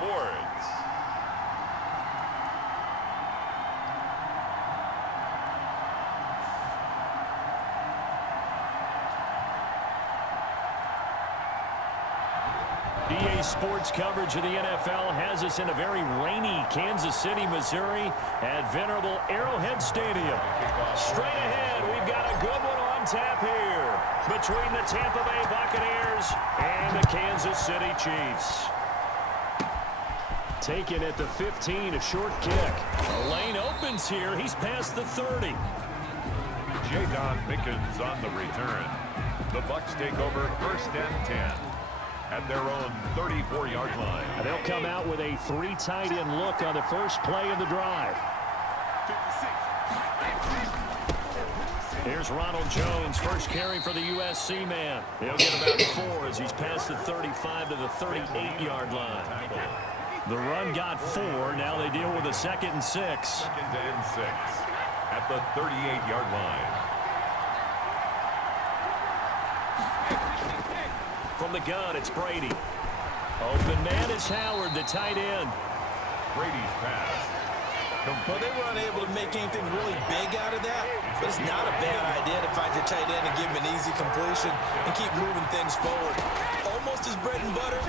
Sports. EA Sports coverage of the NFL has us in a very rainy Kansas City, Missouri at venerable Arrowhead Stadium. Straight ahead, we've got a good one on tap here between the Tampa Bay Buccaneers and the Kansas City Chiefs. Taken at the 15, a short kick. A lane opens here. He's past the 30. Jadon Mickens on the return. The Bucs take over 1st and 10. At their own 34-yard line. And they'll come out with a 3 tight end look on the first play of the drive. Here's Ronald Jones, first carry for the USC man. He'll get about 4 as he's past the 35 to the 38-yard line. The run got 4. Now they deal with a 2nd and 6. 2nd and 6 at the 38-yard line. From the gun, it's Brady. Open man is Howard, the tight end. Brady's pass. Well, they were unable to make anything really big out of that, but it's not a bad idea to find your tight end and give him an easy completion and keep moving things forward. Almost his bread and butter.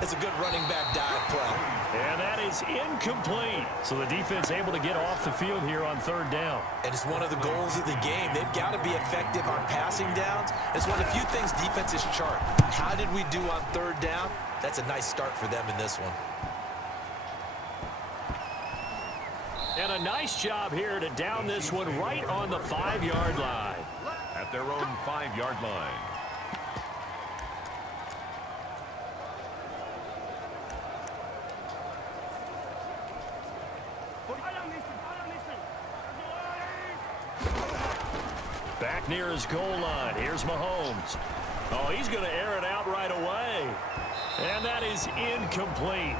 It's a good running back dive play. And that is incomplete. So the defense able to get off the field here on 3rd down. And it's one of the goals of the game. They've got to be effective on passing downs. It's one of the few things defenses chart. How did we do on 3rd down? That's a nice start for them in this one. And a nice job here to down this one right on the 5-yard line. At their own 5-yard line. Back near his goal line. Here's Mahomes. Oh, he's going to air it out right away. And that is incomplete.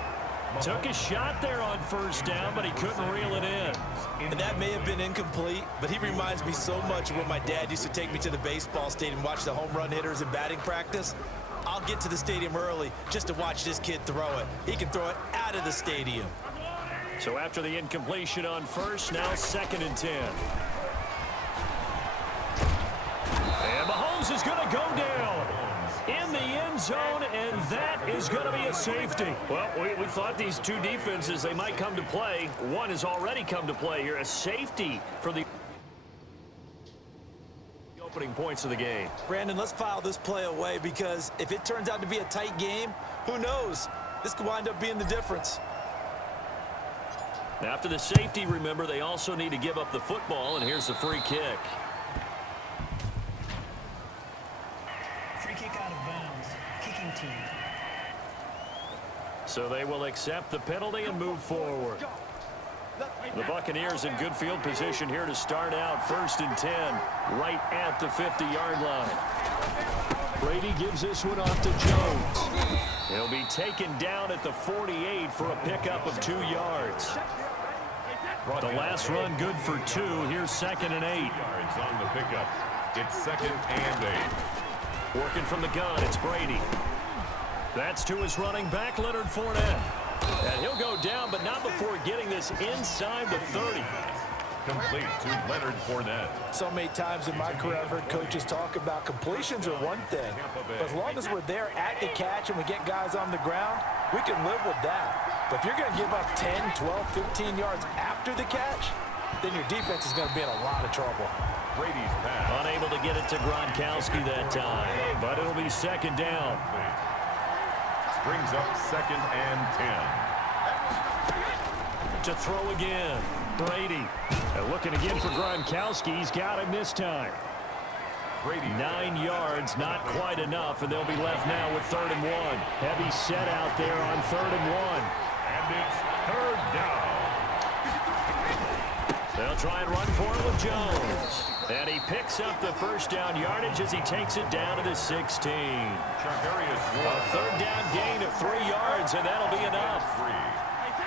Took a shot there on 1st down, but he couldn't reel it in. And that may have been incomplete, but he reminds me so much of when my dad used to take me to the baseball stadium and watch the home run hitters in batting practice. I'll get to the stadium early just to watch this kid throw it. He can throw it out of the stadium. So after the incompletion on 1st, now 2nd and 10. And Mahomes is going to go down in the end zone, and that is going to be a safety. Well, we thought these two defenses, they might come to play. One has already come to play here. A safety for the opening points of the game. Brandon, let's file this play away because if it turns out to be a tight game, who knows? This could wind up being the difference. After the safety, remember, they also need to give up the football, and here's the free kick. Free kick out of bounds. Kicking team. So they will accept the penalty and move forward. The Buccaneers in good field position here to start out 1st and 10, right at the 50-yard line. Brady gives this one off to Jones. He'll be taken down at the 48 for a pickup of 2 yards. The last run good for 2. Here's 2nd and 8. Yards on the pickup. It's 2nd and 8. Working from the gun, it's Brady. That's to his running back, Leonard Fournette. And he'll go down, but not before getting this inside the 30. Complete to Leonard Fournette. So many times in my career, I've heard coaches talk about completions are one thing. But as long as we're there at the catch and we get guys on the ground, we can live with that. But if you're going to give up 10, 12, 15 yards after the catch, then your defense is going to be in a lot of trouble. Brady's pass. Unable to get it to Gronkowski that time, but it'll be 2nd down. Brings up 2nd and 10. To throw again, Brady. And looking again for Gronkowski. He's got him this time. Brady. 9 yards, not quite enough, and they'll be left now with 3rd and 1. Heavy set out there on 3rd and 1. And it's 3rd down. They'll try and run for it with Jones. And he picks up the 1st down yardage as he takes it down to the 16. A 3rd down gain of 3 yards, and that'll be enough.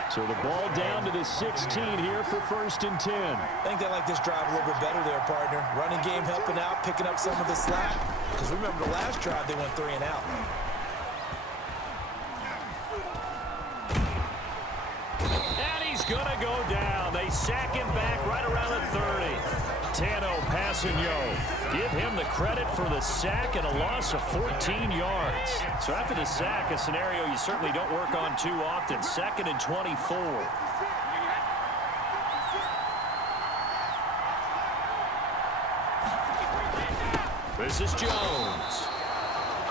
So the ball down to the 16 here for 1st and 10. I think they like this drive a little bit better there, partner. Running game helping out, picking up some of the slack. Because remember the last drive, they went 3 and out. going to go down. They sack him back right around the 30. Tano Passanio. Give him the credit for the sack and a loss of 14 yards. So after the sack, a scenario you certainly don't work on too often. 2nd and 24. This is Jones.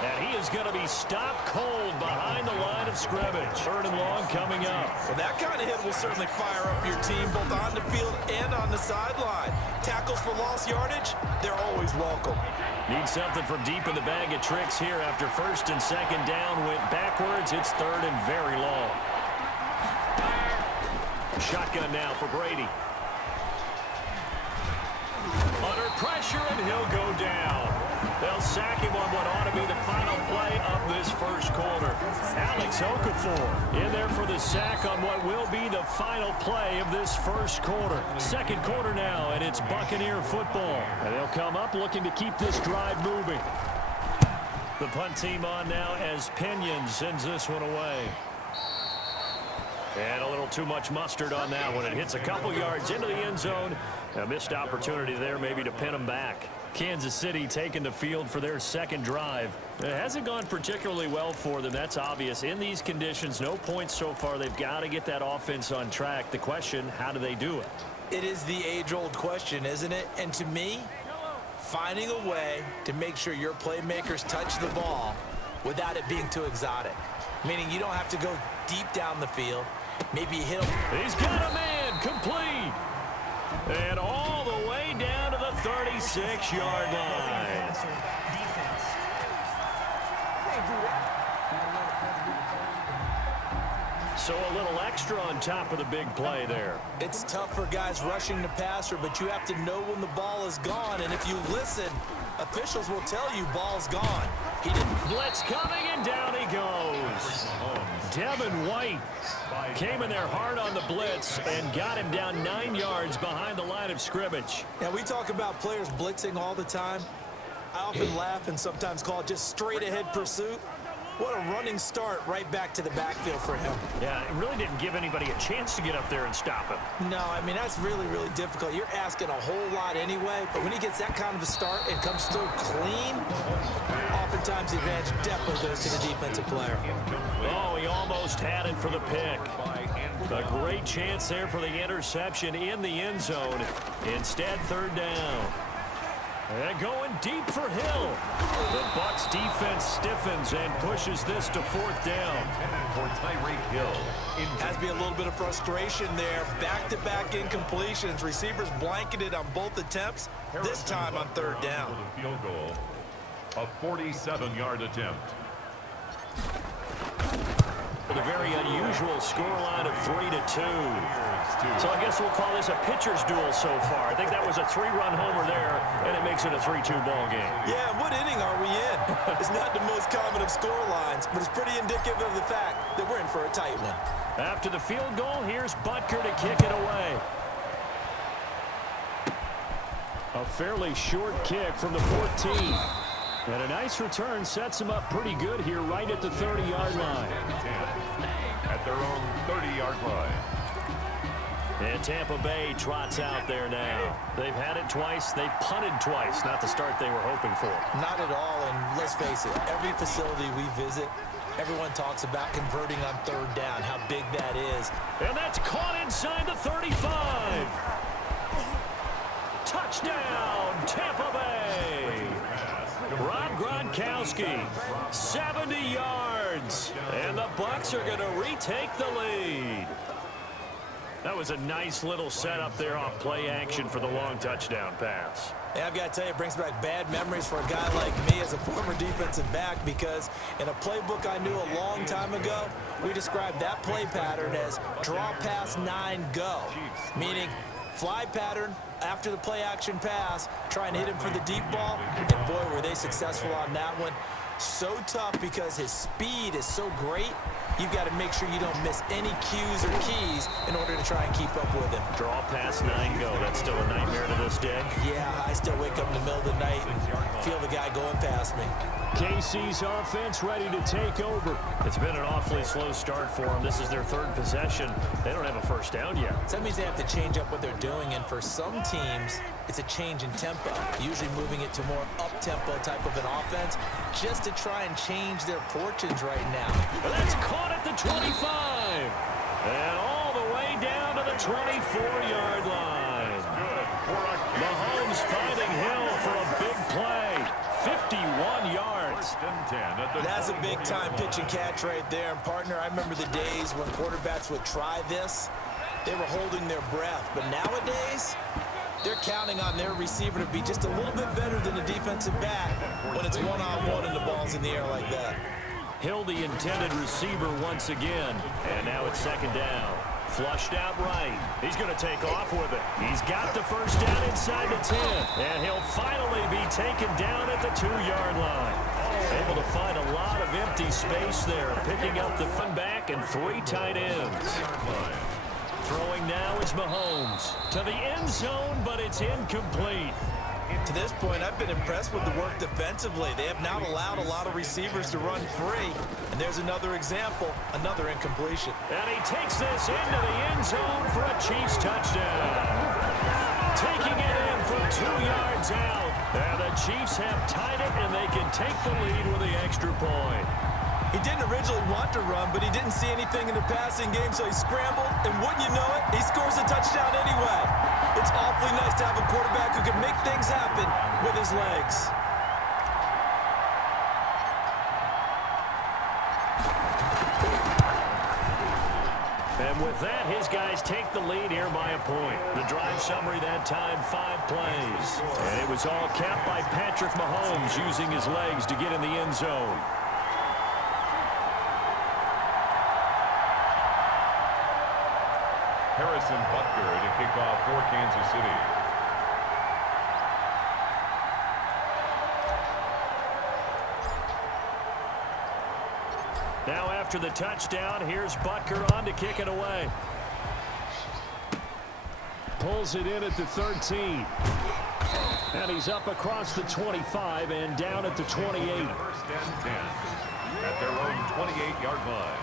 And he is going to be stopped cold behind the line of scrimmage. 3rd and long coming up. Well, that kind of hit will certainly fire up your team both on the field and on the sideline. Tackles for lost yardage, they're always welcome. Need something from deep in the bag of tricks here after 1st and 2nd down went backwards. It's 3rd and very long. Shotgun now for Brady. Under pressure, and he'll go down. They'll sack him on what ought to be the final play of this first quarter. Alex Okafor in there for the sack on what will be the final play of this first quarter. 2nd quarter now, and it's Buccaneer football. And they'll come up looking to keep this drive moving. The punt team on now as Pinion sends this one away. And a little too much mustard on that one. It hits a couple yards into the end zone. A missed opportunity there maybe to pin them back. Kansas City taking the field for their 2nd drive. It hasn't gone particularly well for them. That's obvious. In these conditions, no points so far. They've got to get that offense on track. The question, how do they do it? It is the age-old question, isn't it? And to me, finding a way to make sure your playmakers touch the ball without it being too exotic. Meaning you don't have to go deep down the field. Maybe you hit him. He's got a man complete. And all the way down to the 36-yard line. So a little extra on top of the big play there. It's tough for guys rushing the passer, but you have to know when the ball is gone. And if you listen, officials will tell you ball's gone. He didn't. Blitz coming, and down he goes. Devin White came in there hard on the blitz and got him down 9 yards behind the line of scrimmage. Now, we talk about players blitzing all the time. I often laugh and sometimes call it just straight-ahead pursuit. What a running start right back to the backfield for him. Yeah, it really didn't give anybody a chance to get up there and stop him. No, I mean, that's really, really difficult. You're asking a whole lot anyway, but when he gets that kind of a start and comes through clean, oftentimes the advantage definitely goes to the defensive player. Oh, he almost had it for the pick. A great chance there for the interception in the end zone. Instead, 3rd down. And going deep for Hill. The Bucs defense stiffens and pushes this to 4th down. For Tyreek Hill. Has to be a little bit of frustration there. Back-to-back incompletions. Receivers blanketed on both attempts, this time on 3rd down. For the field goal, a 47-yard attempt. With a very unusual scoreline of 3-2. So I guess we'll call this a pitcher's duel so far. I think that was a 3-run homer there, and it makes it a 3-2 ball game. Yeah, and what inning are we in? It's not the most common of score lines, but it's pretty indicative of the fact that we're in for a tight one. After the field goal, here's Butker to kick it away. A fairly short kick from the 14. And a nice return sets him up pretty good here right at the 30-yard line. At their own 30-yard line. And Tampa Bay trots out there now. They've had it twice. They've punted twice. Not the start they were hoping for. Not at all, and let's face it, every facility we visit, everyone talks about converting on 3rd down, how big that is. And that's caught inside the 35. Touchdown, Tampa Bay. Rob Gronkowski, 70 yards. And the Bucs are going to retake the lead. That was a nice little setup there off play action for the long touchdown pass. And I've got to tell you, it brings back bad memories for a guy like me as a former defensive back, because in a playbook I knew a long time ago, we described that play pattern as draw pass 9 go, meaning fly pattern after the play action pass, try and hit him for the deep ball, and boy, were they successful on that one. So tough because his speed is so great. You've got to make sure you don't miss any cues or keys in order to try and keep up with him. Draw pass, 9 go. That's still a nightmare to this day. Yeah, I still wake up in the middle of the night and feel the guy going past me. KC's offense ready to take over. It's been an awfully slow start for them. This is their 3rd possession. They don't have a first down yet. So that means they have to change up what they're doing, and for some teams, it's a change in tempo, usually moving it to more up-tempo type of an offense just to try and change their fortunes right now. That's caught at the 25. And all the way down to the 24-yard line. Mahomes finding Hill for a big play. 51 yards. That's a big-time pitch and catch right there. And, partner, I remember the days when quarterbacks would try this. They were holding their breath. But nowadays, they're counting on their receiver to be just a little bit better than the defensive back when it's one-on-one and the ball's in the air like that. Hill, the intended receiver once again. And now it's 2nd down. Flushed out right. He's going to take off with it. He's got the first down inside the 10. And he'll finally be taken down at the 2-yard line. Able to find a lot of empty space there. Picking up the fun back and 3 tight ends. Throwing now is Mahomes. To the end zone, but it's incomplete. To this point, I've been impressed with the work defensively. They have not allowed a lot of receivers to run free. And there's another example, another incompletion. And he takes this into the end zone for a Chiefs touchdown. Taking it in from 2 yards out. And the Chiefs have tied it, and they can take the lead with the extra point. He didn't originally want to run, but he didn't see anything in the passing game, so he scrambled, and wouldn't you know it, he scores a touchdown anyway. It's awfully nice to have a quarterback who can make things happen with his legs. And with that, his guys take the lead here by a point. The drive summary that time, 5 plays. And it was all capped by Patrick Mahomes using his legs to get in the end zone. Harrison Butker to kick off for Kansas City. Now after the touchdown, here's Butker on to kick it away. Pulls it in at the 13. And he's up across the 25 and down at the 28. 1st and 10 at their own 28-yard line.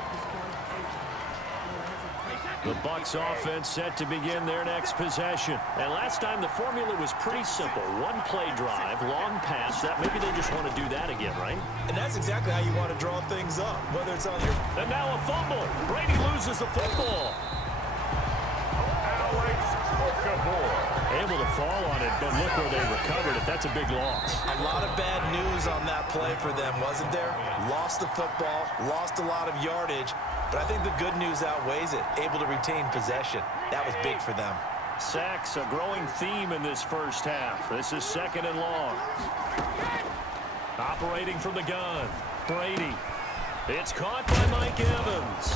The Bucs offense set to begin their next possession. And last time the formula was pretty simple. 1 play drive, long pass. That maybe they just want to do that again, right? And that's exactly how you want to draw things up, whether it's on your... And now a fumble. Brady loses the football. Alex Okafor. Able to fall on it, but look where they recovered it. That's a big loss. A lot of bad news on that play for them, wasn't there? Lost the football, lost a lot of yardage. But I think the good news outweighs it. Able to retain possession. That was big for them. Sacks, a growing theme in this first half. This is 2nd and long. Operating from the gun. Brady. It's caught by Mike Evans.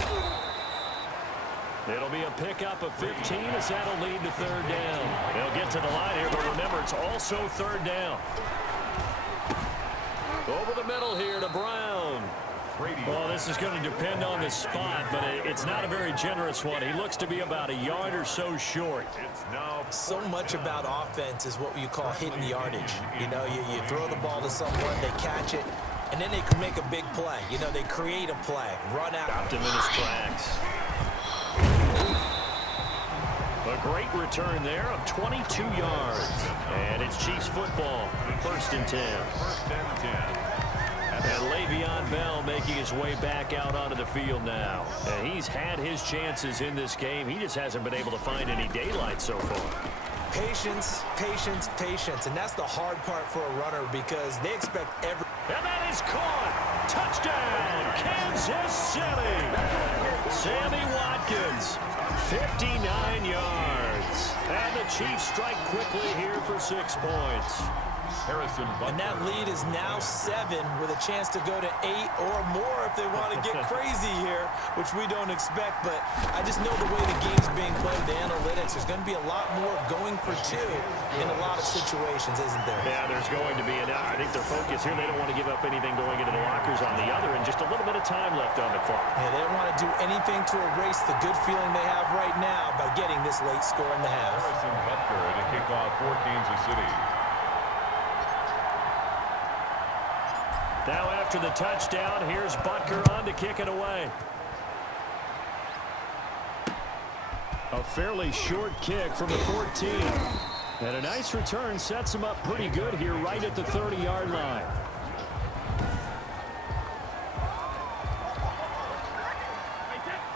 It'll be a pickup of 15 as that'll lead to 3rd down. They'll get to the line here, but remember, it's also 3rd down. Over the middle here to Brown. Well, this is going to depend on the spot, but it's not a very generous one. He looks to be about a yard or so short. So much about offense is what you call hidden yardage. You know, you throw the ball to someone, they catch it, and then they can make a big play. You know, they create a play, run out. Stopped him in his tracks. A great return there of 22 yards. And it's Chiefs football, 1st and 10. 1st and 10. And Le'Veon Bell making his way back out onto the field now. And he's had his chances in this game. He just hasn't been able to find any daylight so far. Patience, patience, patience. And that's the hard part for a runner because they expect every... And that is caught. Touchdown, Kansas City. Sammy Watkins, 59 yards. And the Chiefs strike quickly here for 6 points. Harrison And that lead is now 7 with a chance to go to 8 or more if they want to get crazy here, which we don't expect. But I just know the way the game's being played, the analytics, there's going to be a lot more going for 2 in a lot of situations, isn't there? Yeah, there's going to be. And I think their focus here, they don't want to give up anything going into the lockers on the other, and just a little bit of time left on the clock. Yeah, they don't want to do anything to erase the good feeling they have right now by getting this late score in the half. Harrison Butker to kick off for Kansas City. Now after the touchdown, here's Butker on to kick it away. A fairly short kick from the 14. And a nice return sets him up pretty good here right at the 30-yard line.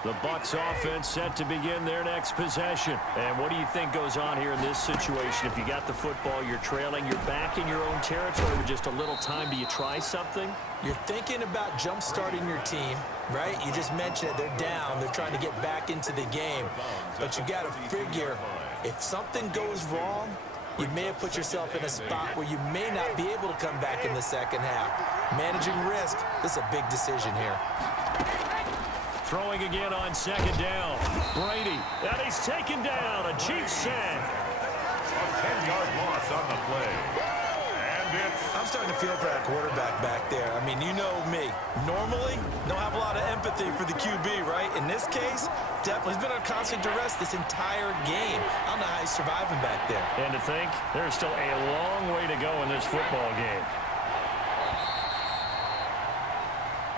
The Bucs offense set to begin their next possession. And what do you think goes on here in this situation? If you got the football, you're trailing, you're back in your own territory with just a little time. Do you try something? You're thinking about jump-starting your team, right? You just mentioned it. They're down. They're trying to get back into the game. But you got to figure, if something goes wrong, you may have put yourself in a spot where you may not be able to come back in the second half. Managing risk, this is a big decision here. Throwing again on second down. Brady, and he's taken down. A Chiefs sack. A 10-yard loss on the play. And it's... I'm starting to feel for that quarterback back there. I mean, you know me. Normally, don't have a lot of empathy for the QB, right? In this case, definitely he's been on constant duress this entire game. I don't know how he's surviving back there. And to think, there's still a long way to go in this football game.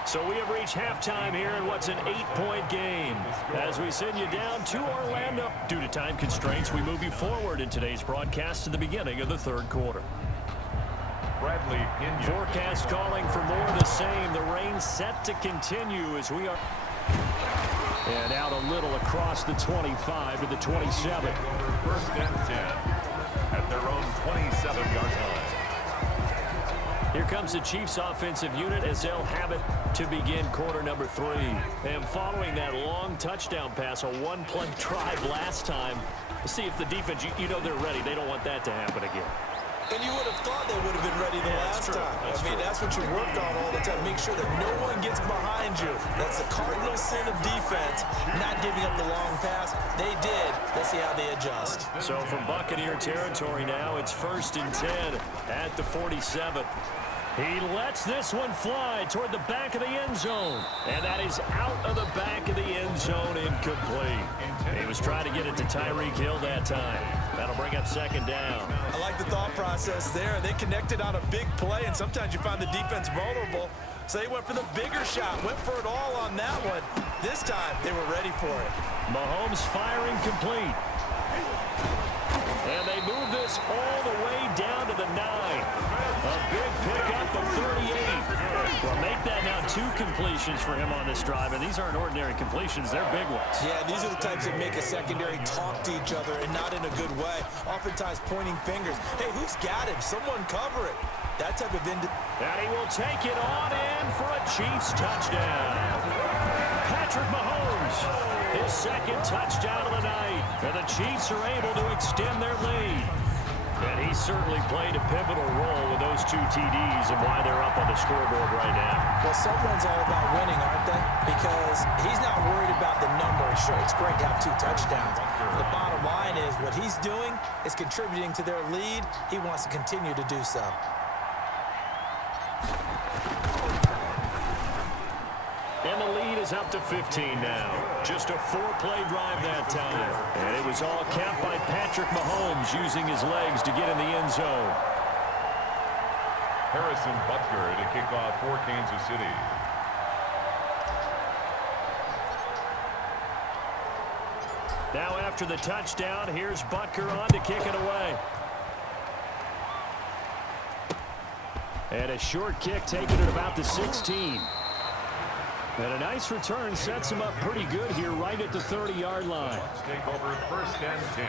So we have reached halftime here in what's an 8-point game. As we send you down to Orlando. Due to time constraints, we move you forward in today's broadcast to the beginning of the third quarter. Bradley Pinion. Forecast calling for more of the same. The rain set to continue as we are. And out a little across the 25 to the 27. First and 10 at their own 27-yard line. Here comes the Chiefs offensive unit as they'll have it to begin quarter number 3. And following that long touchdown pass, a one-play drive last time, see if the defense, you know they're ready. They don't want that to happen again. And you would have thought they would have been ready the last time. I mean, that's what you work on all the time. Make sure that no one gets behind you. That's the cardinal sin of defense, not giving up the long pass. They did. Let's see how they adjust. So from Buccaneer territory now, it's 1st and 10 at the 47. He lets this one fly toward the back of the end zone. And that is out of the back of the end zone, incomplete. He was trying to get it to Tyreek Hill that time. That'll bring up second down. I like the thought process there. They connected on a big play, and sometimes you find the defense vulnerable. So they went for the bigger shot, went for it all on that one. This time, they were ready for it. Mahomes firing complete. And they move this all the way down to the 9. A big pickup of 38. Well, make that now 2 completions for him on this drive, and these aren't ordinary completions. They're big ones. Yeah, these are the types that make a secondary talk to each other, and not in a good way. Oftentimes pointing fingers. Hey, who's got him? Someone cover it. That type of And he will take it on in for a Chiefs touchdown. Patrick Mahomes, his second touchdown of the night. And the Chiefs are able to extend their lead. And he certainly played a pivotal role with those 2 TDs and why they're up on the scoreboard right now. Well, someone's all about winning, aren't they? Because he's not worried about the number. Sure, it's great to have 2 touchdowns. The bottom line is what he's doing is contributing to their lead. He wants to continue to do so. And the lead is up to 15 now. Just a 4-play drive that time. And it was all capped by Patrick Mahomes using his legs to get in the end zone. Harrison Butker to kick off for Kansas City. Now after the touchdown, here's Butker on to kick it away. And a short kick taken at about the 16. And a nice return sets him up pretty good here right at the 30-yard line. Take over 1st and 10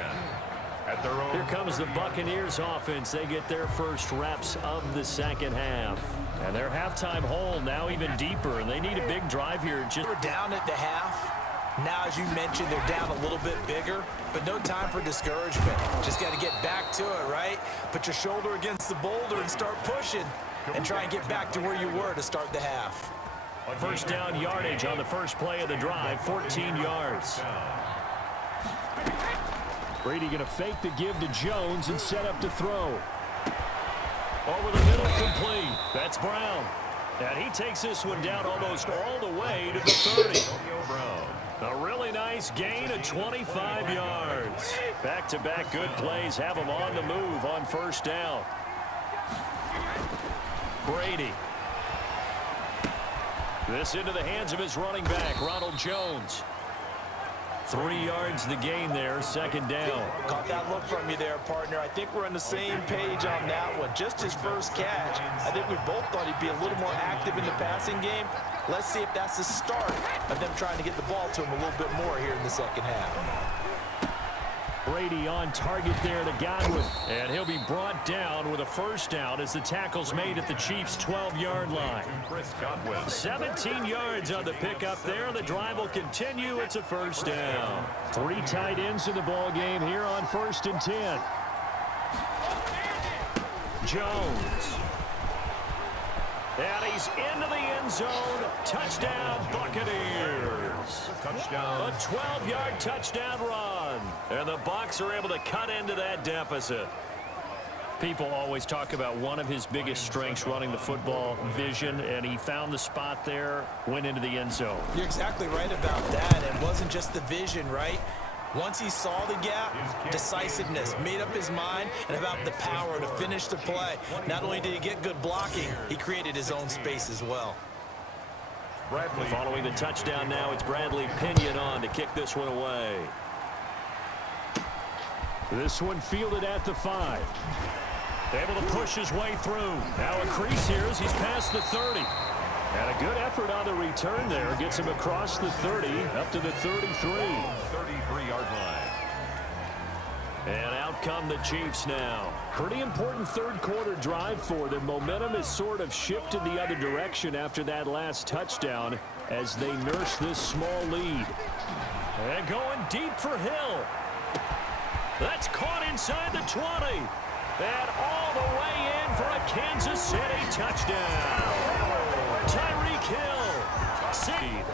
at their own. Here comes the Buccaneers offense. They get their first reps of the second half. And their halftime hole now even deeper, and they need a big drive here. We're down at the half. Now, as you mentioned, they're down a little bit bigger, but no time for discouragement. Just got to get back to it, right? Put your shoulder against the boulder and start pushing and try and get back to where you were to start the half. First down yardage on the first play of the drive, 14 yards. Brady going to fake the give to Jones and set up to throw. Over the middle, complete. That's Brown. And he takes this one down almost all the way to the 30. A really nice gain of 25 yards. Back-to-back good plays have him on the move on first down. Brady. This into the hands of his running back, Ronald Jones. 3 yards the gain there, second down. Caught that look from you there, partner. I think we're on the same page on that one. Just his first catch. I think we both thought he'd be a little more active in the passing game. Let's see if that's the start of them trying to get the ball to him a little bit more here in the second half. Brady on target there to Godwin. And he'll be brought down with a first down as the tackle's made at the Chiefs' 12-yard line. 17 yards on the pickup there. The drive will continue. It's a first down. 3 tight ends in the ball game here on 1st and 10. Jones. And he's into the end zone. Touchdown, Buccaneers. Touchdown. A 12-yard touchdown run. And the Bucs are able to cut into that deficit. People always talk about one of his biggest strengths running the football, vision, and he found the spot there, went into the end zone. You're exactly right about that. It wasn't just the vision, right? Once he saw the gap, decisiveness, made up his mind, and about the power to finish the play. Not only did he get good blocking, he created his own space as well. Bradley. Following the touchdown now, it's Bradley Pinion on to kick this one away. This one fielded at the 5. Able to push his way through. Now a crease here as he's past the 30. And a good effort on the return there. Gets him across the 30, up to the 33. 33-yard line. And out come the Chiefs now. Pretty important third-quarter drive for them. Momentum has sort of shifted the other direction after that last touchdown as they nurse this small lead. And going deep for Hill. That's caught inside the 20. And all the way in for a Kansas City touchdown. Tyreek Hill. Seed.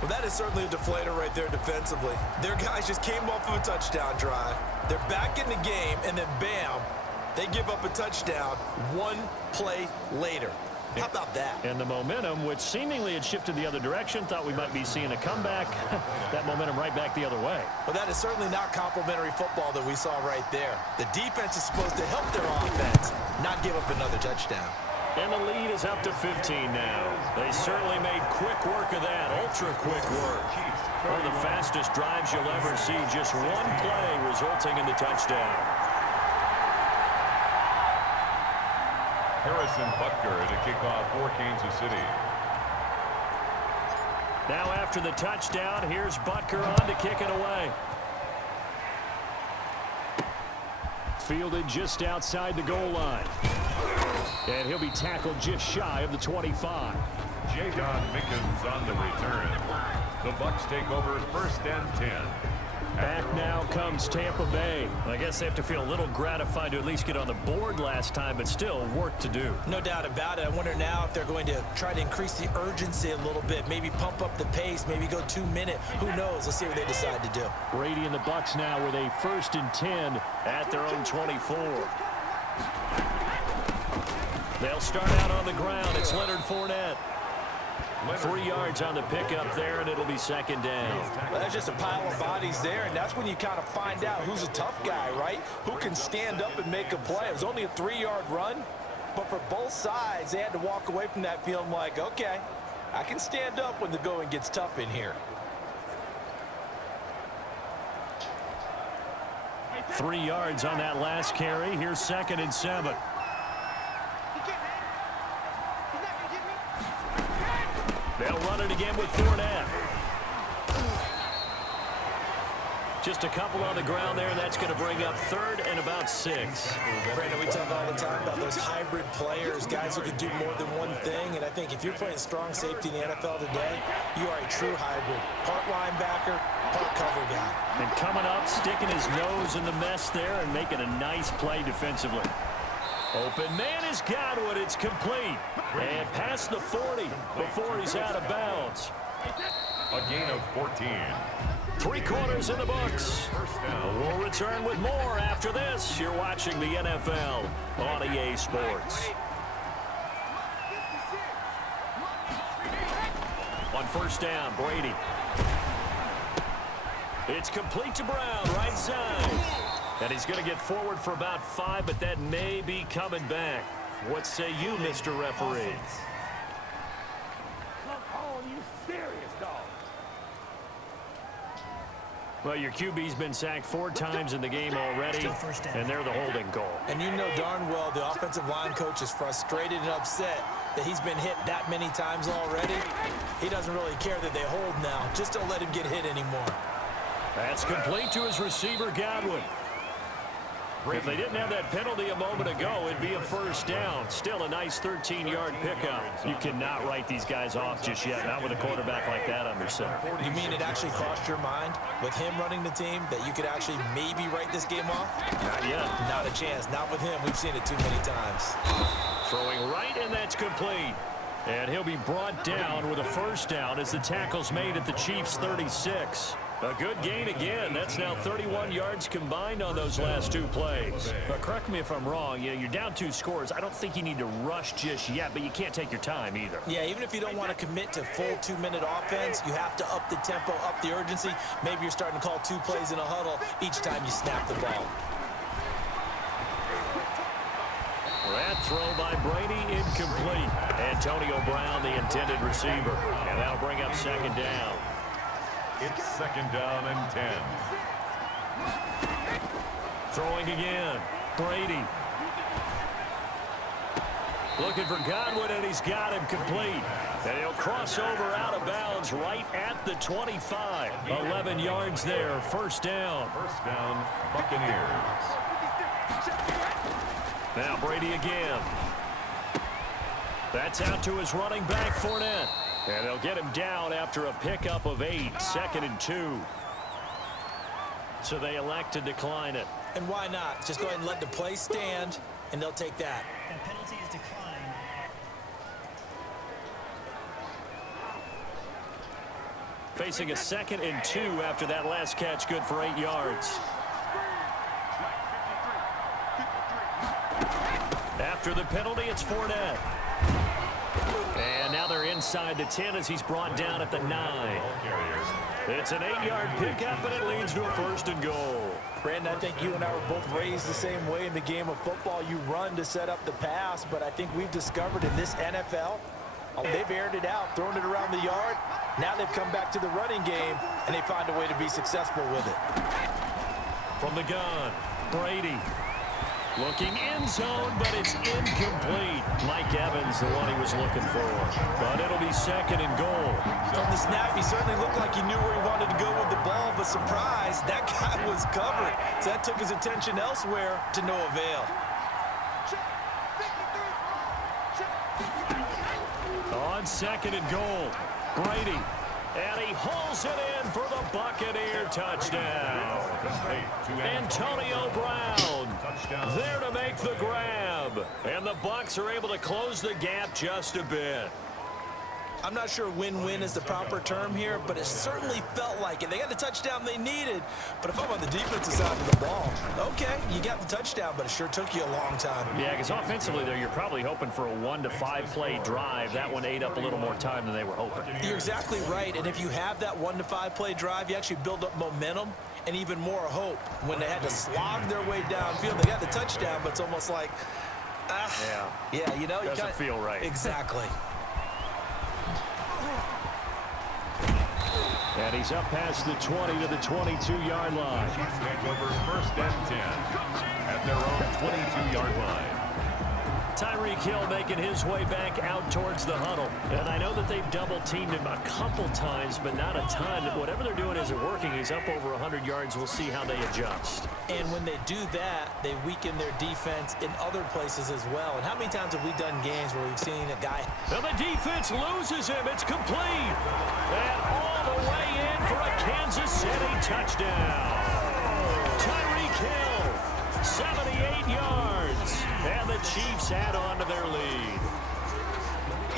Well, that is certainly a deflator right there defensively. Their guys just came off of a touchdown drive. They're back in the game, and then bam, they give up a touchdown 1 play later. How about that? And the momentum, which seemingly had shifted the other direction, thought we might be seeing a comeback. That momentum right back the other way. Well, that is certainly not complimentary football that we saw right there. The defense is supposed to help their offense, not give up another touchdown. And the lead is up to 15 now. They certainly made quick work of that, ultra-quick work. One of the fastest drives you'll ever see, just 1 play resulting in the touchdown. Harrison Butker to kick off for Kansas City. Now after the touchdown, here's Butker on to kick it away. Fielded just outside the goal line. And he'll be tackled just shy of the 25. J. Don Mickens on the return. The Bucs take over 1st and 10. Back now comes Tampa Bay. I guess they have to feel a little gratified to at least get on the board last time, but still work to do. No doubt about it. I wonder now if they're going to try to increase the urgency a little bit, maybe pump up the pace, maybe go 2-minute. Who knows? Let's see what they decide to do. Brady and the Bucs now with a 1st and 10 at their own 24. They'll start out on the ground. It's Leonard Fournette. 3 yards on the pickup there, and it'll be 2nd down. Well, that's just a pile of bodies there, and that's when you kind of find out who's a tough guy, right? Who can stand up and make a play. It was only a 3-yard run, but for both sides, they had to walk away from that feeling like, okay, I can stand up when the going gets tough in here. 3 yards on that last carry. Here's 2nd and 7. They'll run it again with Fournette. Just a couple on the ground there. That's going to bring up 3rd and about 6. Brandon, we talk all the time about those hybrid players, guys who can do more than one thing. And I think if you're playing strong safety in the NFL today, you are a true hybrid. Part linebacker, part cover guy. And coming up, sticking his nose in the mess there and making a nice play defensively. Open man is Godwin. It's complete. And past the 40 before he's out of bounds. A gain of 14. 3 quarters in the books. We'll return with more after this. You're watching the NFL on EA Sports. On 1st down, Brady. It's complete to Brown, right side. And he's going to get forward for about 5, but that may be coming back. What say you, Mr. Referee? Well, your QB's been sacked 4 times in the game already, and they're the holding goal. And you know darn well the offensive line coach is frustrated and upset that he's been hit that many times already. He doesn't really care that they hold now. Just don't let him get hit anymore. That's complete to his receiver, Godwin. If they didn't have that penalty a moment ago, it'd be a 1st down. Still a nice 13-yard pickup. You cannot write these guys off just yet, not with a quarterback like that under center. You mean it actually crossed your mind with him running the team that you could actually maybe write this game off? Not yet. Not a chance. Not with him. We've seen it too many times. Throwing right, and that's complete. And he'll be brought down with a 1st down as the tackle's made at the Chiefs' 36. A good gain again. That's now 31 yards combined on those last 2 plays. But correct me if I'm wrong. You're down 2 scores. I don't think you need to rush just yet, but you can't take your time either. Yeah, even if you don't want to commit to full 2-minute offense, you have to up the tempo, up the urgency. Maybe you're starting to call 2 plays in a huddle each time you snap the ball. That throw by Brady incomplete. Antonio Brown, the intended receiver. And that'll bring up 2nd down. It's 2nd down and 10. Throwing again. Brady. Looking for Godwin, and he's got him complete. And he'll cross over out of bounds right at the 25. 11 yards there. 1st down. 1st down, Buccaneers. Now Brady again. That's out to his running back, Fournette. And they'll get him down after a pickup of 8. 2nd and 2. So they elect to decline it. And why not? Just go ahead and let the play stand, and they'll take that. That penalty is declined. Facing a 2nd and 2 after that last catch, good for 8 yards. After the penalty, it's Fournette. And now they're inside the 10 as he's brought down at the 9. It's an 8-yard pickup, and it leads to a 1st and goal. Brandon, I think you and I were both raised the same way in the game of football. You run to set up the pass, but I think we've discovered in this NFL, they've aired it out, thrown it around the yard. Now they've come back to the running game, and they find a way to be successful with it. From the gun, Brady. Looking end zone, but it's incomplete. Mike Evans, the one he was looking for. But it'll be 2nd and goal. From the snap, he certainly looked like he knew where he wanted to go with the ball, but surprise, that guy was covered. So that took his attention elsewhere to no avail. On 2nd and goal, Brady. And he hauls it in for the Buccaneer touchdown. Antonio Brown there to make the grab. And the Bucs are able to close the gap just a bit. I'm not sure win-win is the proper term here, but it certainly felt like it. They got the touchdown they needed, but if I'm on the defensive side of the ball, okay, you got the touchdown, but it sure took you a long time. Yeah, because offensively there, you're probably hoping for a 1 to 5 play drive. That one ate up a little more time than they were hoping. You're exactly right, and if you have that 1 to 5 play drive, you actually build up momentum and even more hope. When they had to slog their way downfield, they got the touchdown, but it's almost like, yeah, you know, doesn't feel right. Exactly. And he's up past the 20 to the 22-yard line. Take over 1st and 10 at their own 22-yard line. Tyreek Hill making his way back out towards the huddle. And I know that they've double-teamed him a couple times, but not a ton. Whatever they're doing isn't working. He's up over 100 yards. We'll see how they adjust. And when they do that, they weaken their defense in other places as well. And how many times have we done games where we've seen a guy... Now the defense loses him. It's complete. And all the way in for a Kansas City touchdown. Tyreek Hill, 78 yards. And the Chiefs add on to their lead.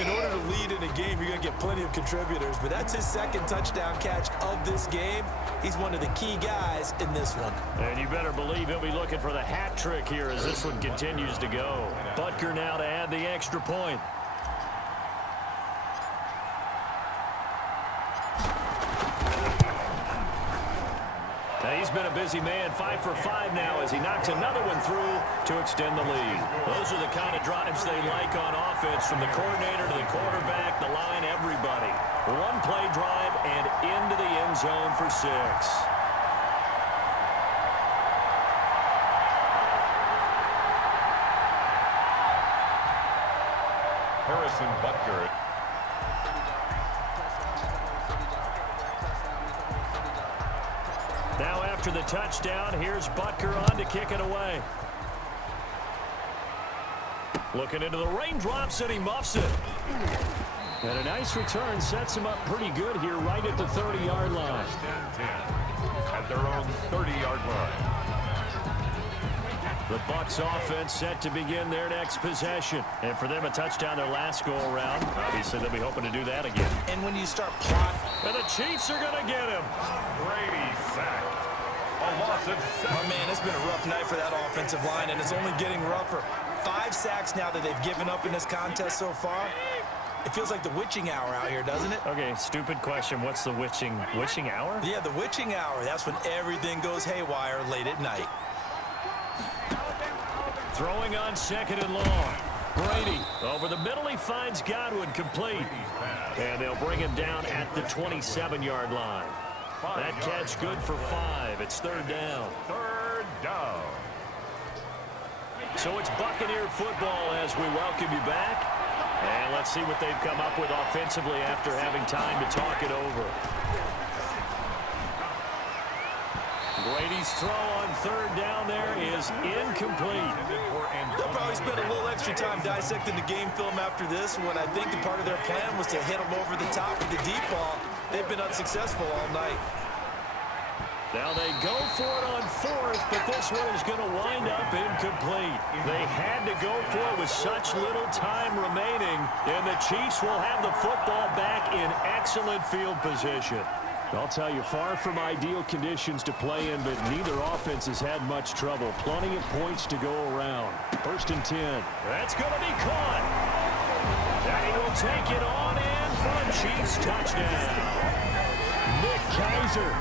In order to lead in a game, you're going to get plenty of contributors, but that's his second touchdown catch of this game. He's one of the key guys in this one. And you better believe he'll be looking for the hat trick here as this one continues to go. Butker now to add the extra point. Now he's been a busy man, 5 for 5 now as he knocks another one through to extend the lead. Those are the kind of drives they like on offense, from the coordinator to the quarterback, the line, everybody. One play drive and into the end zone for 6. Harrison Butker. Now after the touchdown, here's Butker on to kick it away. Looking into the raindrops, and he muffs it. And a nice return sets him up pretty good here right at the 30-yard line. 10 at their own 30-yard line. The Bucs offense set to begin their next possession. And for them, a touchdown their last go-around. Obviously, they'll be hoping to do that again. And when you start plotting... And the Chiefs are going to get him. Brady sacked. A loss of 7. Oh, man, it's been a rough night for that offensive line, and it's only getting rougher. 5 sacks now that they've given up in this contest so far. It feels like the witching hour out here, doesn't it? Okay, stupid question. What's the witching hour? Yeah, the witching hour. That's when everything goes haywire late at night. Throwing on 2nd and long. Brady over the middle. He finds Godwin complete. And they'll bring him down at the 27-yard line. That catch good for 5. It's 3rd down. 3rd down. So it's Buccaneer football as we welcome you back. And let's see what they've come up with offensively after having time to talk it over. Brady's throw on 3rd down there is incomplete. They'll probably spend a little extra time dissecting the game film after this one. I think the part of their plan was to hit them over the top with the deep ball. They've been unsuccessful all night. Now they go for it on 4th, but this one is going to wind up incomplete. They had to go for it with such little time remaining, and the Chiefs will have the football back in excellent field position. I'll tell you, far from ideal conditions to play in, but neither offense has had much trouble. Plenty of points to go around. 1st and 10. That's going to be caught. And he will take it on in for a Chiefs touchdown. Nick Kaiser,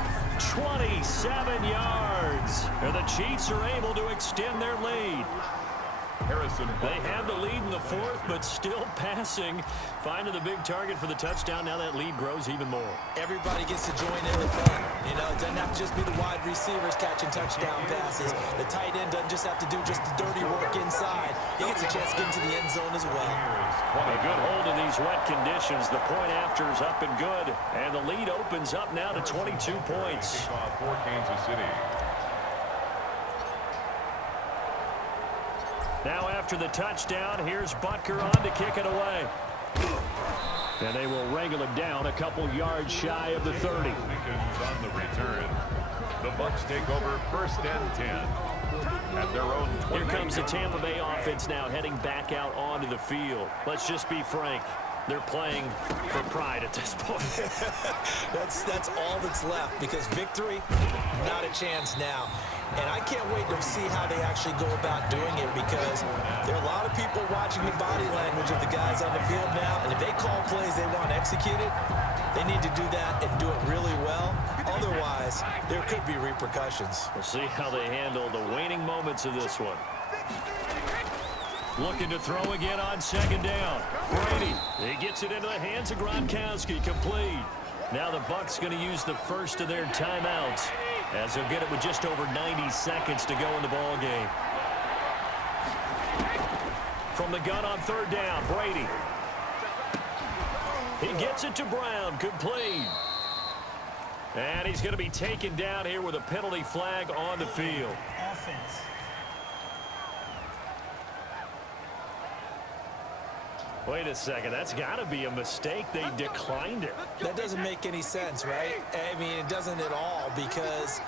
27 yards. And the Chiefs are able to extend their lead. They have the lead in the 4th, but still passing. Finding the big target for the touchdown. Now that lead grows even more. Everybody gets to join in the fun. You know, it doesn't have to just be the wide receivers catching touchdown passes. The tight end doesn't just have to do just the dirty work inside. He gets a chance to get into the end zone as well. A good hold in these wet conditions. The point after is up and good. And the lead opens up now to 22 points. For Kansas City. Now after the touchdown, here's Butker on to kick it away. And they will wrangle him down a couple yards shy of the 30. Mickens on the return. The Bucs take over 1st and 10 at their own 20. Here comes the Tampa Bay offense now heading back out onto the field. Let's just be frank. They're playing for pride at this point. That's all that's left, because victory, not a chance now. And I can't wait to see how they actually go about doing it, because there are a lot of people watching the body language of the guys on the field now, and if they call plays they want executed, they need to do that and do it really well. Otherwise, there could be repercussions. We'll see how they handle the waning moments of this one. Looking to throw again on 2nd down. Brady, he gets it into the hands of Gronkowski, complete. Now the Bucs going to use the first of their timeouts, as they'll get it with just over 90 seconds to go in the ball game. from the gun on third down. Brady. He gets it to Brown. Complete. And he's going to be taken down here with a penalty flag on the field. Offense. Wait a second. That's got to be a mistake. They declined it. That doesn't make any sense, right? I mean, it doesn't at all, because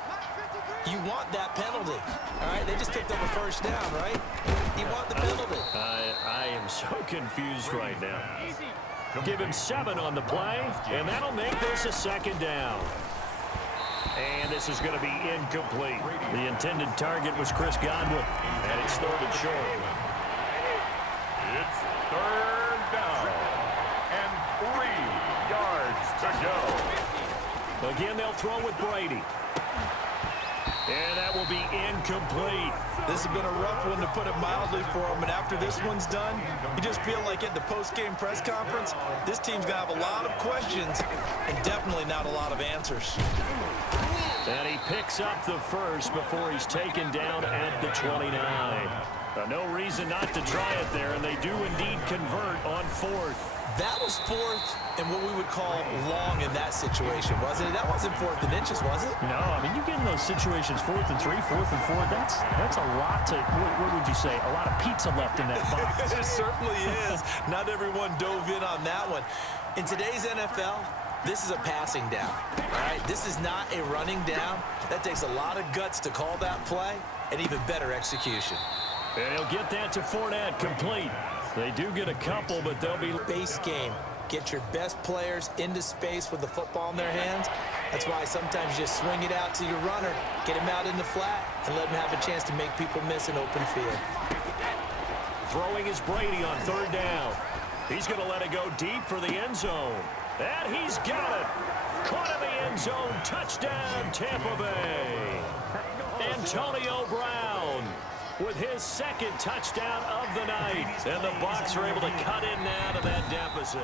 you want that penalty. All right, they just picked up a first down, right? You want the penalty. I am so confused right now. Give him 7 on the play, and that'll make this a second down. And this is going to be incomplete. The intended target was Chris Godwin, and it's 3rd and short. It's 3rd down and 3 yards to go. Again, they'll throw with Brady. And that will be incomplete. This has been a rough one, to put it mildly, for him. And after this one's done, you just feel like at the post-game press conference, this team's going to have a lot of questions and definitely not a lot of answers. And he picks up the first before he's taken down at the 29. No reason not to try it there, and they do indeed convert on 4th. That was 4th and what we would call long in that situation, wasn't it? That wasn't 4th and inches, was it? No, I mean, you get in those situations 4th and 3, 4th and 4. That's a lot to, what would you say, a lot of pizza left in that box. It certainly is. Not everyone dove in on that one. In today's NFL, this is a passing down, all right? This is not a running down. That takes a lot of guts to call that play, and even better execution. And he'll get that to Fournette, complete. They do get a couple, but they'll be... Base game. Get your best players into space with the football in their hands. That's why sometimes you just swing it out to your runner, get him out in the flat, and let him have a chance to make people miss an open field. Throwing is Brady on 3rd down. He's going to let it go deep for the end zone. And he's got it. Caught in the end zone. Touchdown, Tampa Bay. Antonio Brown with his 2nd touchdown of the night. And the Bucs are able to cut in now to that deficit.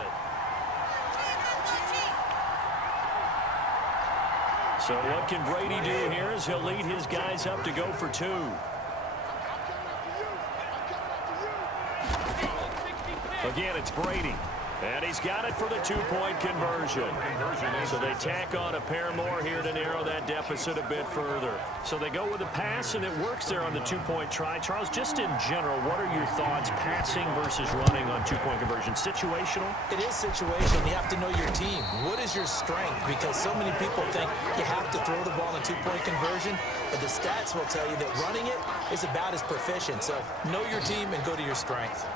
So what can Brady do here as he'll lead his guys up to go for 2. Again, it's Brady. And he's got it for the 2-point conversion. So they tack on a pair more here to narrow that deficit a bit further. So they go with a pass, and it works there on the 2-point try. Charles, just in general, what are your thoughts passing versus running on 2-point conversion? Situational? It is situational. You have to know your team. What is your strength? Because so many people think you have to throw the ball in a 2-point conversion, but the stats will tell you that running it is about as proficient. So know your team and go to your strength.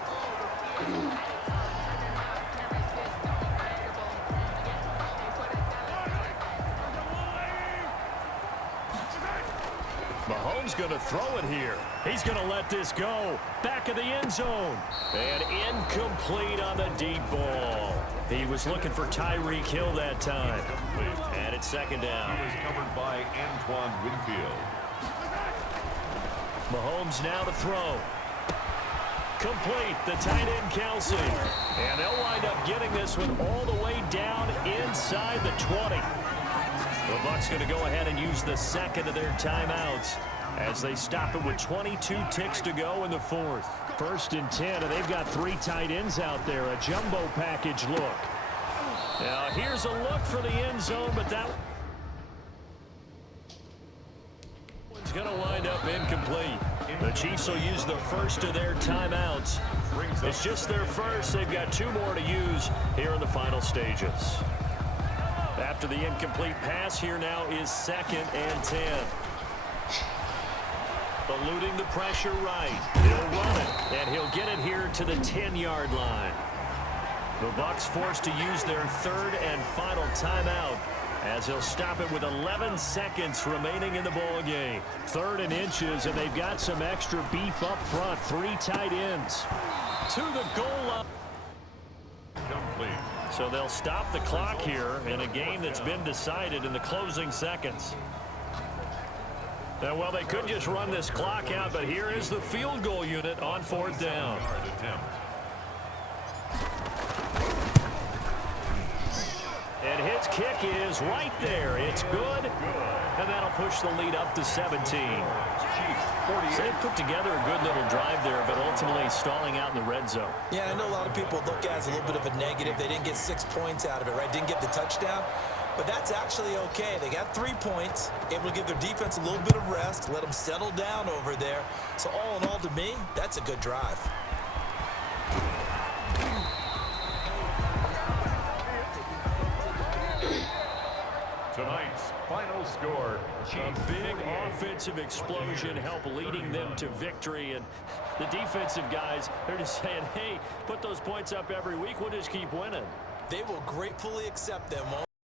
Mahomes going to throw it here. He's going to let this go. Back of the end zone. And incomplete on the deep ball. He was looking for Tyreek Hill that time. And it's 2nd down. He was covered by Antoine Winfield. Mahomes now to throw. Complete. The tight end, Kelsey. And they'll wind up getting this one all the way down inside the 20. The Bucs going to go ahead and use the 2nd of their timeouts as they stop it with 22 ticks to go in the 4th. 1st and 10, and they've got 3 tight ends out there. A jumbo package look. Now here's a look for the end zone, but that one's going to wind up incomplete. The Chiefs will use the 1st of their timeouts. It's just their first. They've got 2 more to use here in the final stages. After the incomplete pass, here now is 2nd and 10. Eluding the pressure right. He'll run it, and he'll get it here to the 10-yard line. The Bucs forced to use their 3rd and final timeout as they'll stop it with 11 seconds remaining in the ball game. 3rd and inches, and they've got some extra beef up front. 3 tight ends to the goal line. Complete. So they'll stop the clock here in a game that's been decided in the closing seconds. Now, well, they could just run this clock out, but here is the field goal unit on 4th down. And his kick is right there. It's good, and that'll push the lead up to 17. Chiefs So they put together a good little drive there, but ultimately stalling out in the red zone. Yeah, I know a lot of people look at it as a little bit of a negative. They didn't get 6 points out of it, right? Didn't get the touchdown. But that's actually okay. They got 3 points, able to give their defense a little bit of rest, let them settle down over there. So all in all, to me, that's a good drive. Tonight's final score. A big offensive explosion helped leading them to victory. And the defensive guys, they're just saying, hey, put those points up every week. We'll just keep winning. They will gratefully accept them.